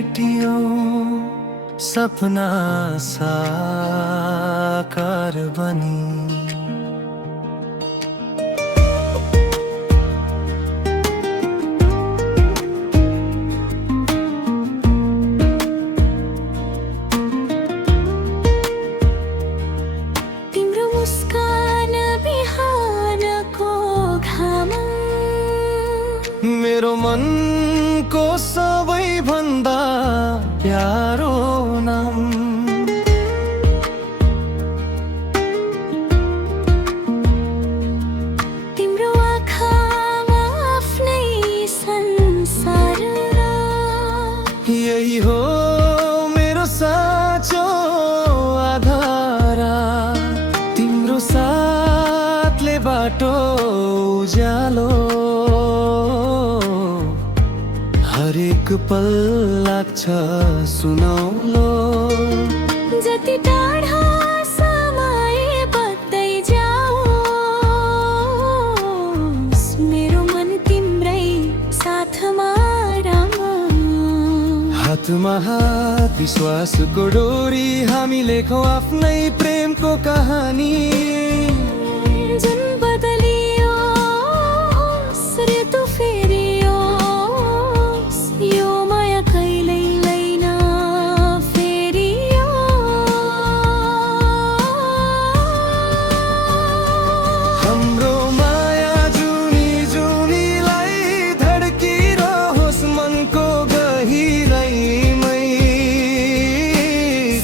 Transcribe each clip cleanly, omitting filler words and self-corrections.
भेटियो सपना साकार बनी। मेरो मनको सबैभन्दा प्यारो नाम, तिम्रो आँखामा आफ्नै संसार। यही हो मेरो साँचो आधार, तिम्रो साथले बाटो उज्यालो। हरेक पल लाग्छ सुनौलो, जति टाढा समय बग्दै जाओस्, मेरो मन तिम्रै साथमा रामा। हातमा हात विश्वासको डोरी, हामी लेखौँ आफ्नै प्रेमको कहानी। जुन बदलियो ऋतु फेरियोस्, यो माया कहिल्यै लैन फेरियो। हाम्रो माया जुनी जुनीलाई धड्किरहोस् मनको गहिराइमै।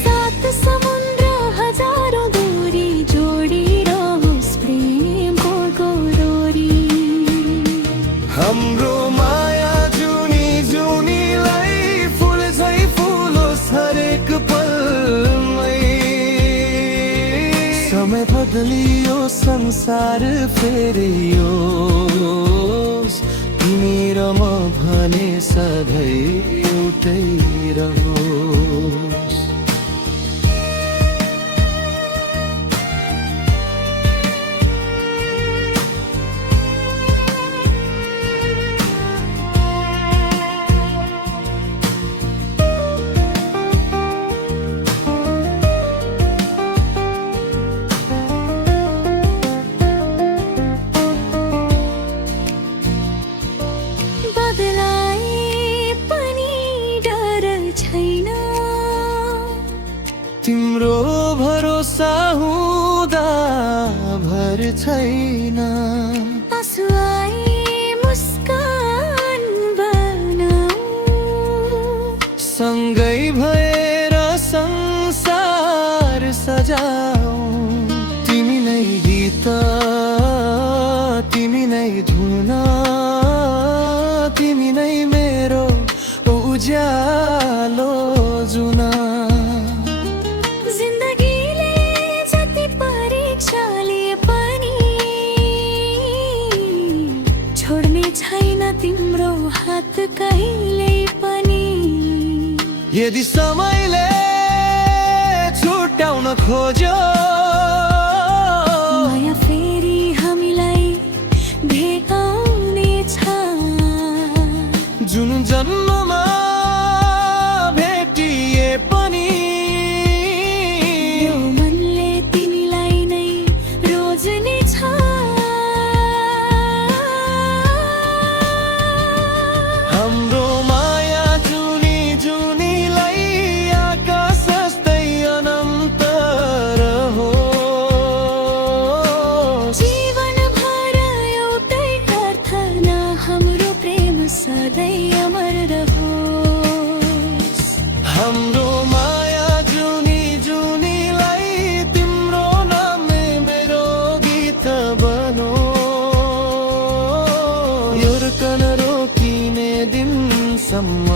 सात समुद्र हजारौं दूरी जोडिरहोस् प्रेमको गोडोरी। हाम्रो माया जुनी जुनीलाई फुल झै फुलोस् हरेक पलमै। समय बदलियो संसार फेरियोस्, तिमी र म भने सधैँ एउटै रहोस्। बदलाए पनि डर छैन, तिम्रो भरोसा हुँदा भर छैन। आँसु आए मुस्कान बनाऊ, सँगै भएर संसार सजाऊ। तिमी नै गीत, तिमी नै धुन, तिमी नै मेरो उज्यालो जुना। जिन्दगीले जति परीक्षा लिए पनि छोड्ने छैन तिम्रो हात कहिल्यै पनि। यदि समयले छुट्याउन खोज्यो, माया फेरि हामीलाई भेटाउनेछ। जुन जन्ममा भेटिए पनि यो मनले तिमीलाई नै रोज्नेछ। हाम्रो माया जुनी जुनीलाई आकाश जस्तै अनन्त रहोस्। जीवनभर एउटै प्रार्थना, हाम्रो प्रेम सधैँ अमर रहोस्। हाम्रो माया जुनी जुनीलाई तिम्रो नाम मेरो गीत बनो। यो कन रोकिने दिनसम्म